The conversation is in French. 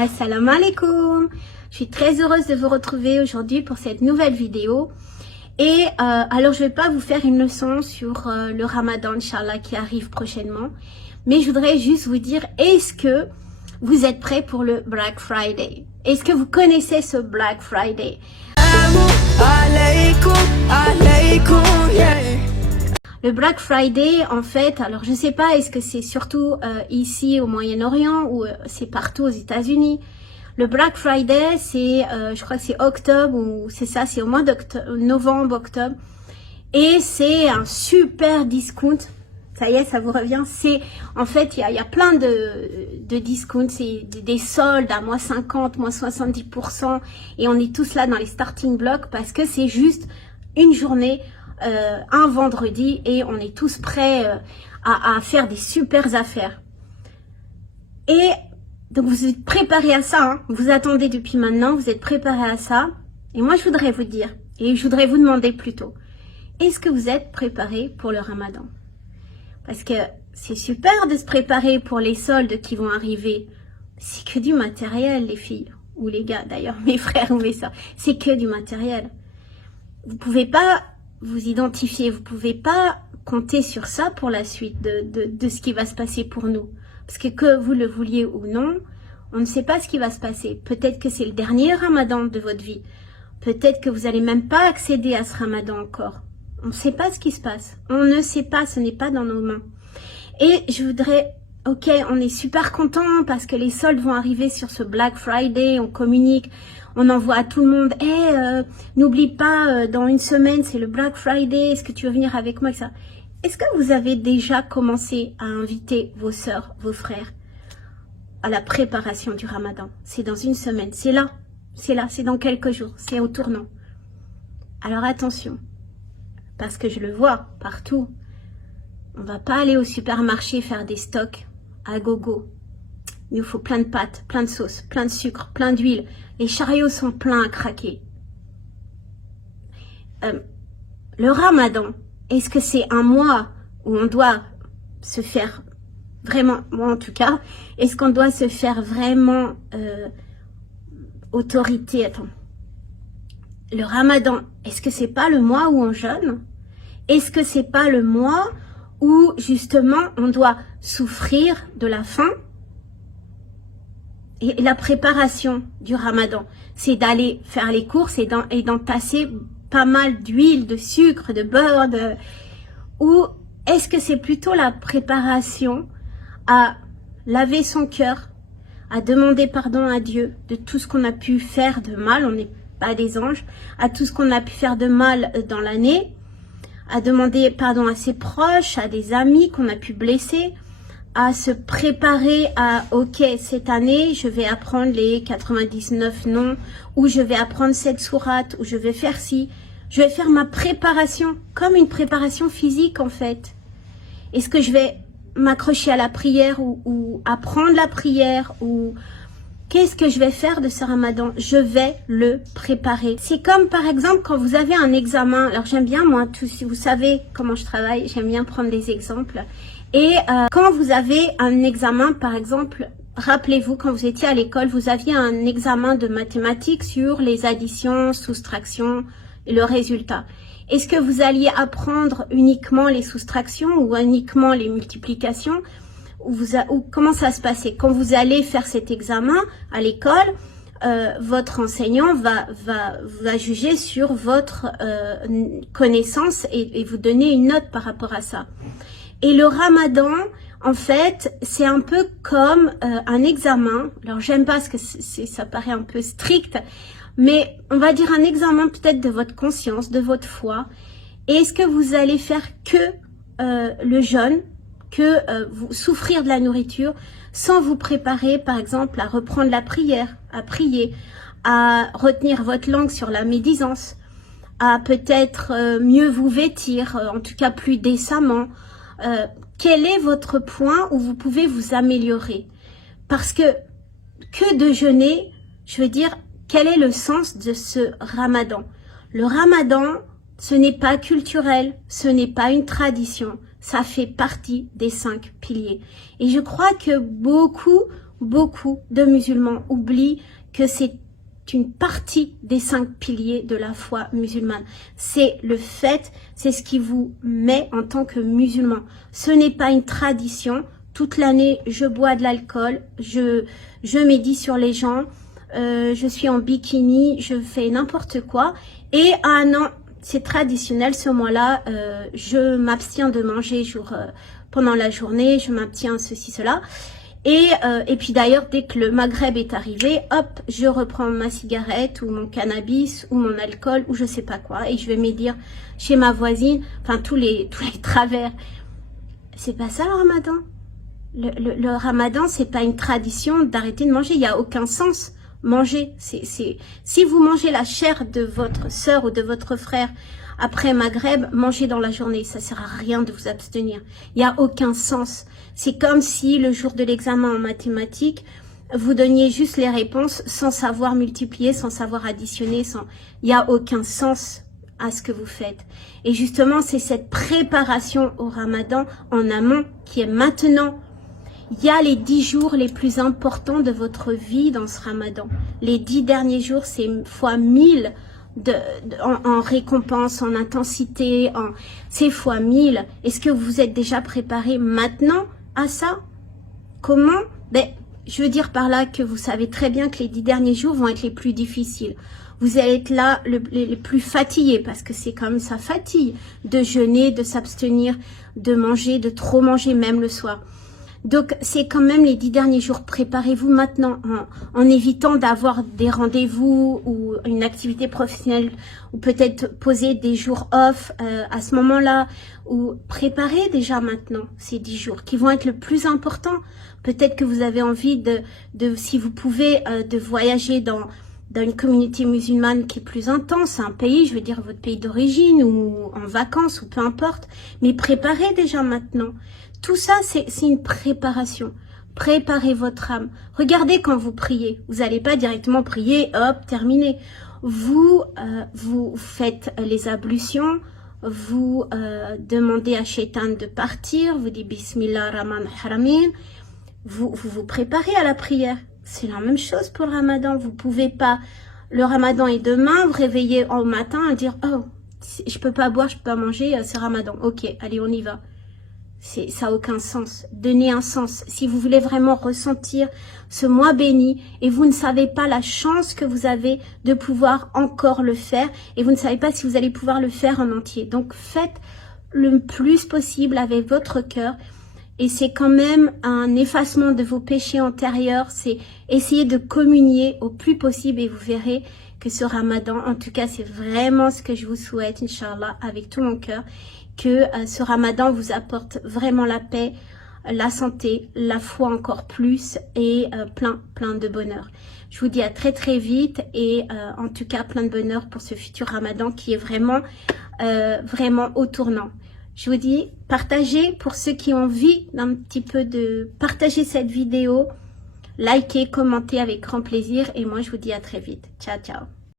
Assalamu alaikum. Je suis très heureuse de vous retrouver aujourd'hui pour cette nouvelle vidéo. Et alors je vais pas vous faire une leçon sur le Ramadan, Inch'Allah, qui arrive prochainement. Mais je voudrais juste vous dire, est-ce que vous êtes prêts pour le Black Friday? Est-ce que vous connaissez ce Black Friday? Le Black Friday, en fait, alors je sais pas, est-ce que c'est surtout ici au Moyen-Orient ou c'est partout aux États-Unis? Le Black Friday, c'est, je crois que c'est octobre ou c'est ça, c'est au mois d'octobre, novembre, octobre, et c'est un super discount. Ça y est, ça vous revient. C'est, en fait, il y a plein de discounts, c'est des soldes à moins 50, moins 70%, et on est tous là dans les starting blocks parce que c'est juste une journée. Un vendredi et on est tous prêts à faire des super affaires. Et donc vous êtes préparés à ça, hein. Vous attendez depuis maintenant, vous êtes préparés à ça. Et moi je voudrais vous dire, et je voudrais vous demander plutôt, est-ce que vous êtes préparés pour le Ramadan? Parce que c'est super de se préparer pour les soldes qui vont arriver. C'est que du matériel, les filles, ou les gars d'ailleurs, mes frères ou mes soeurs, c'est que du matériel. Vous pouvez pas vous identifier, vous pouvez pas compter sur ça pour la suite de ce qui va se passer pour nous. Parce que vous le vouliez ou non, on ne sait pas ce qui va se passer. Peut-être que c'est le dernier Ramadan de votre vie. Peut-être que vous n'allez même pas accéder à ce Ramadan encore. On ne sait pas ce qui se passe. On ne sait pas, ce n'est pas dans nos mains. Et je voudrais, ok, on est super content parce que les soldes vont arriver sur ce Black Friday, on communique. On envoie à tout le monde, n'oublie pas, dans une semaine, c'est le Black Friday, est-ce que tu veux venir avec moi, ça. Est-ce que vous avez déjà commencé à inviter vos sœurs, vos frères à la préparation du Ramadan? C'est dans une semaine, c'est là, c'est dans quelques jours, c'est au tournant. Alors attention, parce que je le vois partout, on va pas aller au supermarché faire des stocks à gogo. Il nous faut plein de pâtes, plein de sauce, plein de sucre, plein d'huile. Les chariots sont pleins à craquer. Le Ramadan, est-ce que c'est un mois où on doit se faire vraiment, moi en tout cas, est-ce qu'on doit se faire vraiment autorité? Attends. Le Ramadan, est-ce que c'est pas le mois où on jeûne? Est-ce que c'est pas le mois où justement on doit souffrir de la faim? Et la préparation du Ramadan, c'est d'aller faire les courses et d'entasser pas mal d'huile, de sucre, de beurre, ou est-ce que c'est plutôt la préparation à laver son cœur, à demander pardon à Dieu de tout ce qu'on a pu faire de mal, on n'est pas des anges, à tout ce qu'on a pu faire de mal dans l'année, à demander pardon à ses proches, à des amis qu'on a pu blesser, à se préparer à, ok, cette année, je vais apprendre les 99 noms, ou je vais apprendre cette sourate, ou je vais faire ci. Je vais faire ma préparation, comme une préparation physique en fait. Est-ce que je vais m'accrocher à la prière, ou apprendre la prière, ou qu'est-ce que je vais faire de ce Ramadan? Je vais le préparer. C'est comme par exemple quand vous avez un examen. Alors j'aime bien, moi, si vous savez comment je travaille, j'aime bien prendre des exemples. Et quand vous avez un examen, par exemple, rappelez-vous, quand vous étiez à l'école, vous aviez un examen de mathématiques sur les additions, soustractions, et le résultat. Est-ce que vous alliez apprendre uniquement les soustractions ou uniquement les multiplications? Ou comment ça se passait? Quand vous allez faire cet examen à l'école, votre enseignant va juger sur votre connaissance et vous donner une note par rapport à ça. Et le Ramadan, en fait, c'est un peu comme un examen. Alors, j'aime pas parce que ça paraît un peu strict, mais on va dire un examen peut-être de votre conscience, de votre foi. Et est-ce que vous allez faire que le jeûne, que vous souffrir de la nourriture, sans vous préparer, par exemple, à reprendre la prière, à prier, à retenir votre langue sur la médisance, à peut-être mieux vous vêtir, en tout cas plus décemment. Quel est votre point où vous pouvez vous améliorer? Parce que de jeûner, je veux dire, quel est le sens de ce Ramadan? Le Ramadan, ce n'est pas culturel, ce n'est pas une tradition, ça fait partie des 5 piliers. Et je crois que beaucoup beaucoup de musulmans oublient que c'est une partie des 5 piliers de la foi musulmane. C'est le fait, c'est ce qui vous met en tant que musulman. Ce n'est pas une tradition. Toute l'année, je bois de l'alcool, je médis sur les gens, je suis en bikini, je fais n'importe quoi. Et ah non, c'est traditionnel ce mois-là, je m'abstiens de manger pendant la journée, je m'abstiens ceci, cela. Et puis d'ailleurs, dès que le Maghreb est arrivé, hop, je reprends ma cigarette ou mon cannabis ou mon alcool ou je sais pas quoi. Et je vais médire chez ma voisine, enfin tous les travers. C'est pas ça le ramadan. Le ramadan, c'est pas une tradition d'arrêter de manger. Il n'y a aucun sens. Manger, si vous mangez la chair de votre sœur ou de votre frère après Maghreb, mangez dans la journée. Ça sert à rien de vous abstenir. Il n'y a aucun sens. C'est comme si le jour de l'examen en mathématiques, vous donniez juste les réponses sans savoir multiplier, sans savoir additionner. Il n'y a aucun sens à ce que vous faites. Et justement, c'est cette préparation au ramadan en amont qui est maintenant. Il y a les 10 jours les plus importants de votre vie dans ce ramadan. Les 10 derniers jours, c'est fois 1000 en récompense, en intensité, c'est fois 1000. Est-ce que vous êtes déjà préparé maintenant à ça? Comment? Ben, je veux dire par là que vous savez très bien que les 10 derniers jours vont être les plus difficiles. Vous allez être là les plus fatigués parce que c'est comme ça fatigue de jeûner, de s'abstenir, de manger, de trop manger même le soir. Donc, c'est quand même les 10 derniers jours. Préparez-vous maintenant en évitant d'avoir des rendez-vous ou une activité professionnelle ou peut-être poser des jours off à ce moment-là ou préparez déjà maintenant ces 10 jours qui vont être le plus important. Peut-être que vous avez envie si vous pouvez, de voyager dans une communauté musulmane qui est plus intense, un pays, je veux dire votre pays d'origine ou en vacances ou peu importe, mais préparez déjà maintenant. Tout ça, c'est une préparation. Préparez votre âme. Regardez quand vous priez. Vous n'allez pas directement prier, hop, terminé. Vous faites les ablutions, vous demandez à Shaitan de partir, vous dites Bismillah Rahman Rahim, vous préparez à la prière. C'est la même chose pour le ramadan. Vous pouvez pas, le ramadan est demain, vous réveillez au matin et dire, oh, je peux pas boire, je peux pas manger, c'est ramadan. Ok, allez, on y va. Ça n'a aucun sens. Donnez un sens. Si vous voulez vraiment ressentir ce mois béni et vous ne savez pas la chance que vous avez de pouvoir encore le faire et vous ne savez pas si vous allez pouvoir le faire en entier. Donc faites le plus possible avec votre cœur et c'est quand même un effacement de vos péchés antérieurs. C'est essayer de communier au plus possible et vous verrez que ce ramadan, en tout cas c'est vraiment ce que je vous souhaite, Inch'Allah, avec tout mon cœur, que ce ramadan vous apporte vraiment la paix, la santé, la foi encore plus et plein de bonheur. Je vous dis à très très vite et en tout cas plein de bonheur pour ce futur ramadan qui est vraiment au tournant. Je vous dis partagez pour ceux qui ont envie d'un petit peu de partager cette vidéo, likez, commentez avec grand plaisir et moi je vous dis à très vite. Ciao ciao.